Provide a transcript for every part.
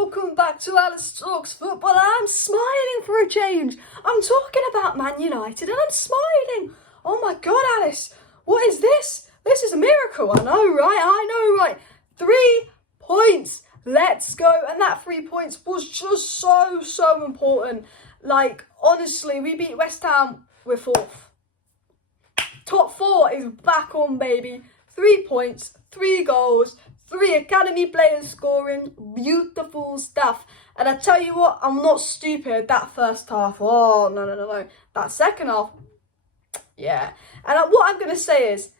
welcome back to Alice Talks Football. I'm smiling for a change. I'm talking about Man United and I'm smiling. Oh my God, Alice, what is this? This is a miracle. I know, right? 3 points. Let's go. And that 3 points was just so important. Like, honestly, we beat West Ham. We're 4th. Top 4 is back on, baby. 3 points, 3 goals, 3 academy players scoring. Beautiful stuff. And I tell you what, I'm not stupid. That first half, oh, no. That second half, yeah. And what I'm going to say is,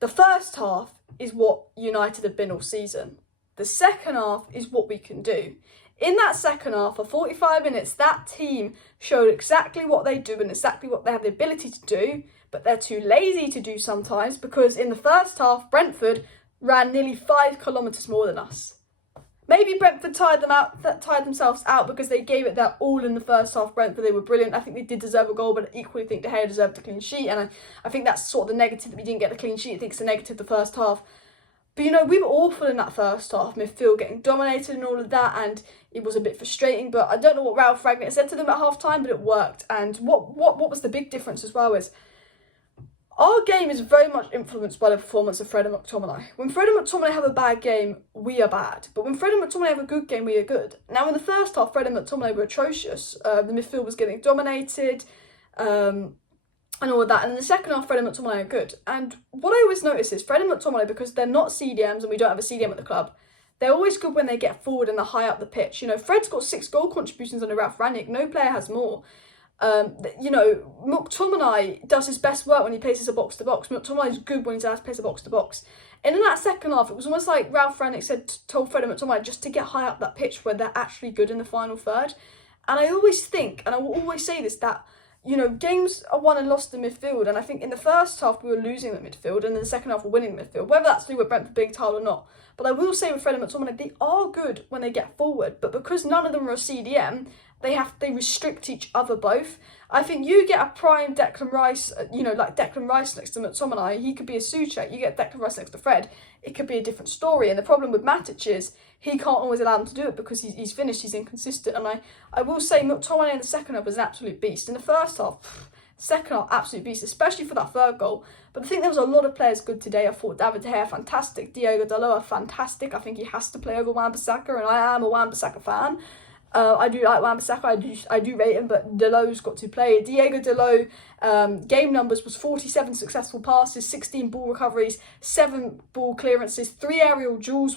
the first half is what United have been all season. The second half is what we can do. In that second half, for 45 minutes, that team showed exactly what they do and exactly what they have the ability to do, but they're too lazy to do sometimes, because in the first half, Brentford ran nearly 5 kilometres more than us. Maybe Brentford tired themselves out because they gave it their all in the first half. Brentford, they were brilliant. I think they did deserve a goal, but I equally think De Gea deserved a clean sheet. And I think that's sort of the negative, that we didn't get the clean sheet. I think it's a negative the first half. But, you know, we were awful in that first half. Midfield getting dominated and all of that. And it was a bit frustrating. But I don't know what Ralph Rangnick said to them at half-time, but it worked. And what was the big difference as well is, our game is very much influenced by the performance of Fred and McTominay. When Fred and McTominay have a bad game, we are bad. But when Fred and McTominay have a good game, we are good. Now, in the first half, Fred and McTominay were atrocious. The midfield was getting dominated and all of that. And in the second half, Fred and McTominay are good. And what I always notice is Fred and McTominay, because they're not CDMs and we don't have a CDM at the club, they're always good when they get forward and they're high up the pitch. You know, Fred's got 6 goal contributions under Ralph Rangnick. No player has more. You know, McTominay does his best work when he places a box-to-box. McTominay is good when he's allowed to place a box-to-box. And in that second half, it was almost like Ralph Rangnick told Fred and McTominay just to get high up that pitch where they're actually good in the final third. And I always think, and I will always say this, that, you know, games are won and lost in midfield. And I think in the first half, we were losing the midfield, and in the second half, we're winning the midfield, whether that's to do with Brentford being tired or not. But I will say with Fred and McTominay, they are good when they get forward. But because none of them are a CDM, they restrict each other both. I think you get a prime Declan Rice, you know, like Declan Rice next to McTominay, he could be a Soucek. You get Declan Rice next to Fred, it could be a different story. And the problem with Matic is he can't always allow him to do it because he's finished, he's inconsistent. And I will say McTominay in the second half was an absolute beast. In the first half, second half, absolute beast, especially for that third goal. But I think there was a lot of players good today. I thought David De Gea, fantastic. Diogo Dalot, fantastic. I think he has to play over Wan-Bissaka, and I am a Wan-Bissaka fan. I do like Wan-Bissaka, I do rate him, but Dalot's got to play. Diego Dalot, game numbers was 47 successful passes, 16 ball recoveries, 7 ball clearances, 3 aerial duels,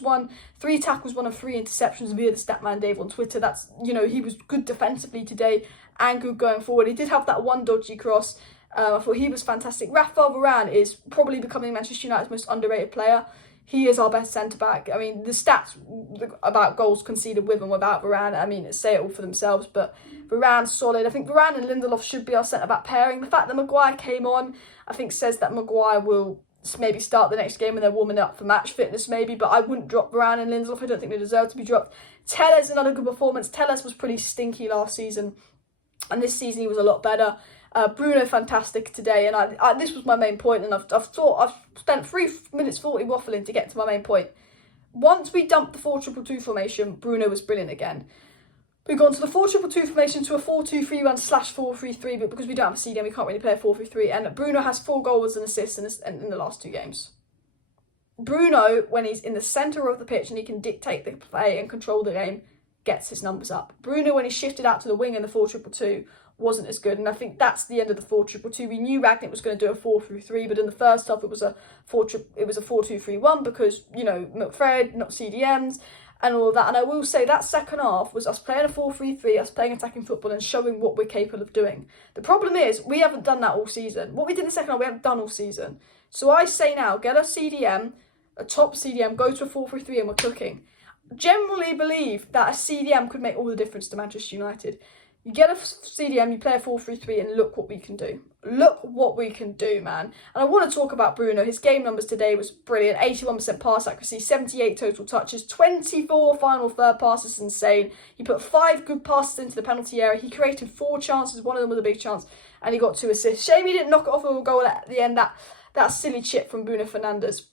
3 tackles, 1 and 3 interceptions via the Statman Dave on Twitter. That's, you know, he was good defensively today and good going forward. He did have that one dodgy cross. I thought he was fantastic. Rafael Varane is probably becoming Manchester United's most underrated player. He is our best centre-back. I mean, the stats about goals conceded with and without Varane, I mean, say it all for themselves, but Varane's solid. I think Varane and Lindelof should be our centre-back pairing. The fact that Maguire came on, I think says that Maguire will maybe start the next game when they're warming up for match fitness maybe, but I wouldn't drop Varane and Lindelof. I don't think they deserve to be dropped. Telles, another good performance. Telles was pretty stinky last season, and this season he was a lot better. Bruno, fantastic today, and I this was my main point, and I've spent 3 minutes 40 waffling to get to my main point. Once we dumped the 4-2-2 formation, Bruno was brilliant again. We've gone to the 4-2-2 formation to a 4-2-3-1/4-3-3, but because we don't have a CDM, we can't really play a 4-3-3, and Bruno has 4 goals and assists in the last 2 games. Bruno, when he's in the centre of the pitch and he can dictate the play and control the game, gets his numbers up. Bruno, when he shifted out to the wing in the 4-2-2, wasn't as good, and I think that's the end of the 4-2-2. We knew Rangnick was going to do a 4-3-3, but in the first half it was a 4-2-3-1 because, you know, Fred, not CDMs, and all of that. And I will say that second half was us playing a 4-3-3, us playing attacking football and showing what we're capable of doing. The problem is we haven't done that all season. What we did in the second half, we haven't done all season. So I say now, get a CDM, a top CDM, go to a 4-3-3, and we're cooking. Generally believe that a CDM could make all the difference to Manchester United. You get a CDM, you play a 4-3-3, and look what we can do. Look what we can do, man. And I want to talk about Bruno. His game numbers today was brilliant. 81% pass accuracy, 78 total touches, 24 final third passes, insane. He put 5 good passes into the penalty area. He created 4 chances. One of them was a big chance, and he got 2 assists. Shame he didn't knock it off with a goal at the end. That silly chip from Bruno Fernandes.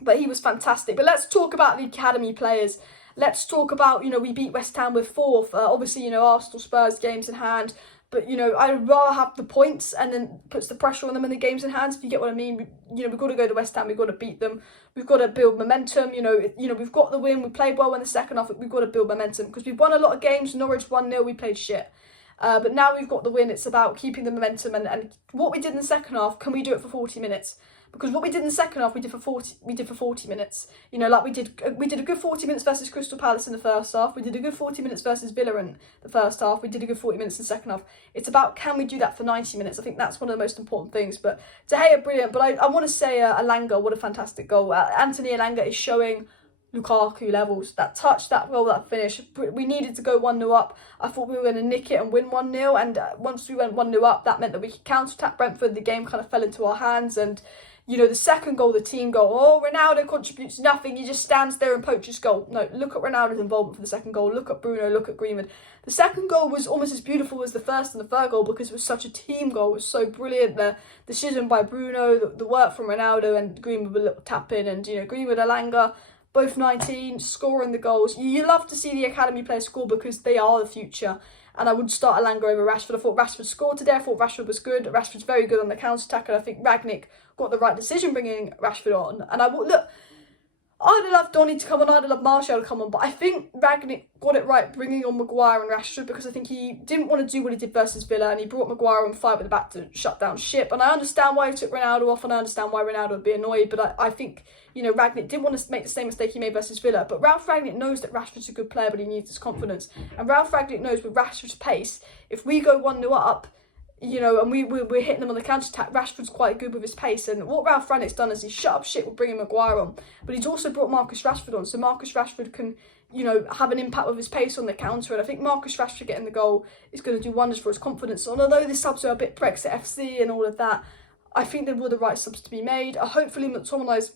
But he was fantastic. But let's talk about the academy players. let's talk about, you know, we beat West Ham with 4th. Obviously, you know, Arsenal, Spurs, games in hand. But, you know, I'd rather have the points and then puts the pressure on them in the games in hand, if you get what I mean. You know, we've got to go to West Ham, we've got to beat them. We've got to build momentum, you know, we've got the win, we played well in the second half, we've got to build momentum. Because we've won a lot of games, Norwich 1-0, we played shit. But now we've got the win, it's about keeping the momentum and what we did in the second half, can we do it for 40 minutes? Because what we did in the second half, we did for 40 minutes. You know, like we did a good 40 minutes versus Crystal Palace in the first half. We did a good 40 minutes versus Villa in the first half. We did a good 40 minutes in the second half. It's about, can we do that for 90 minutes? I think that's one of the most important things. But De Gea, brilliant. But I want to say ELANGA, what a fantastic goal. Anthony ELANGA is showing Lukaku levels. That touch, that goal, that finish. We needed to go 1-0 up. I thought we were going to nick it and win 1-0. And once we went 1-0 up, that meant that we could counter-attack Brentford. The game kind of fell into our hands. And you know, the second goal, the team goal, oh, Ronaldo contributes nothing, he just stands there and poaches goal. No, look at Ronaldo's involvement for the second goal, look at Bruno, look at GREENWOOD. The second goal was almost as beautiful as the first and the third goal because it was such a team goal, it was so brilliant. The decision by Bruno, the work from Ronaldo and GREENWOOD with a little tap in, and, you know, GREENWOOD, ELANGA, both 19, scoring the goals. You love to see the academy players score because they are the future. And I would start ELANGA over Rashford. I thought Rashford scored today. I thought Rashford was good. Rashford's very good on the counter-attack. And I think RANGNICK got the right decision bringing Rashford on. And look, I'd have loved Donny to come on. I'd have loved Martial to come on. But I think RANGNICK got it right bringing on Maguire and Rashford because I think he didn't want to do what he did versus Villa. And he brought Maguire on 5 at the back to shut down ship. And I understand why he took Ronaldo off. And I understand why Ronaldo would be annoyed. But I think, you know, RANGNICK didn't want to make the same mistake he made versus Villa. But Ralph RANGNICK knows that Rashford's a good player, but he needs his confidence. And Ralph RANGNICK knows with Rashford's pace, if we go 1-0 up, you know, and we're hitting them on the counter-attack, Rashford's quite good with his pace. And what Ralph RANGNICK's done is he's shut up shit with bringing Maguire on. But he's also brought Marcus Rashford on. So Marcus Rashford can, you know, have an impact with his pace on the counter. And I think Marcus Rashford getting the goal is going to do wonders for his confidence. And although the subs are a bit Brexit FC and all of that, I think they were the right subs to be made. Hopefully McTominay's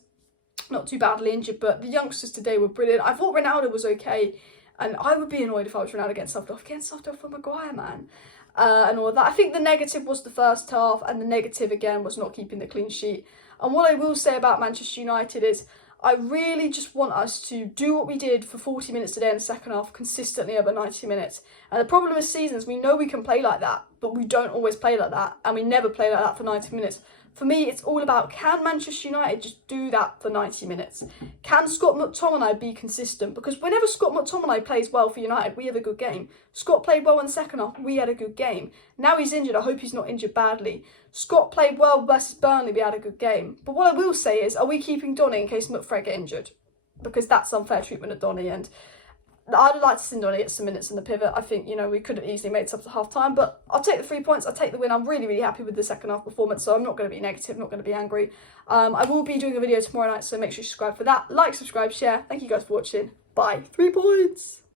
not too badly injured, but the youngsters today were brilliant. I thought Ronaldo was okay. And I would be annoyed if I was Ronaldo getting subbed off. Getting subbed off for Maguire, man. And all of that. I think the negative was the first half, and the negative again was not keeping the clean sheet. And what I will say about Manchester United is I really just want us to do what we did for 40 minutes today in the second half consistently over 90 minutes. And the problem this season is we know we can play like that, but we don't always play like that, and we never play like that for 90 minutes. For me, it's all about, can Manchester United just do that for 90 minutes? Can Scott McTominay be consistent? Because whenever Scott McTominay plays well for United, we have a good game. Scott played well in the second half, we had a good game. Now he's injured, I hope he's not injured badly. Scott played well versus Burnley, we had a good game. But what I will say is, are we keeping Donny in case McFred get injured? Because that's unfair treatment of Donny, and I'd like to see Donny get some minutes in the pivot. I think, you know, we could have easily made subs at half time, but I'll take the 3 points. I'll take the win. I'm really, really happy with the second half performance, so I'm not going to be negative, not going to be angry. I will be doing a video tomorrow night, so make sure you subscribe for that. Like, subscribe, share. Thank you guys for watching. Bye. 3 points.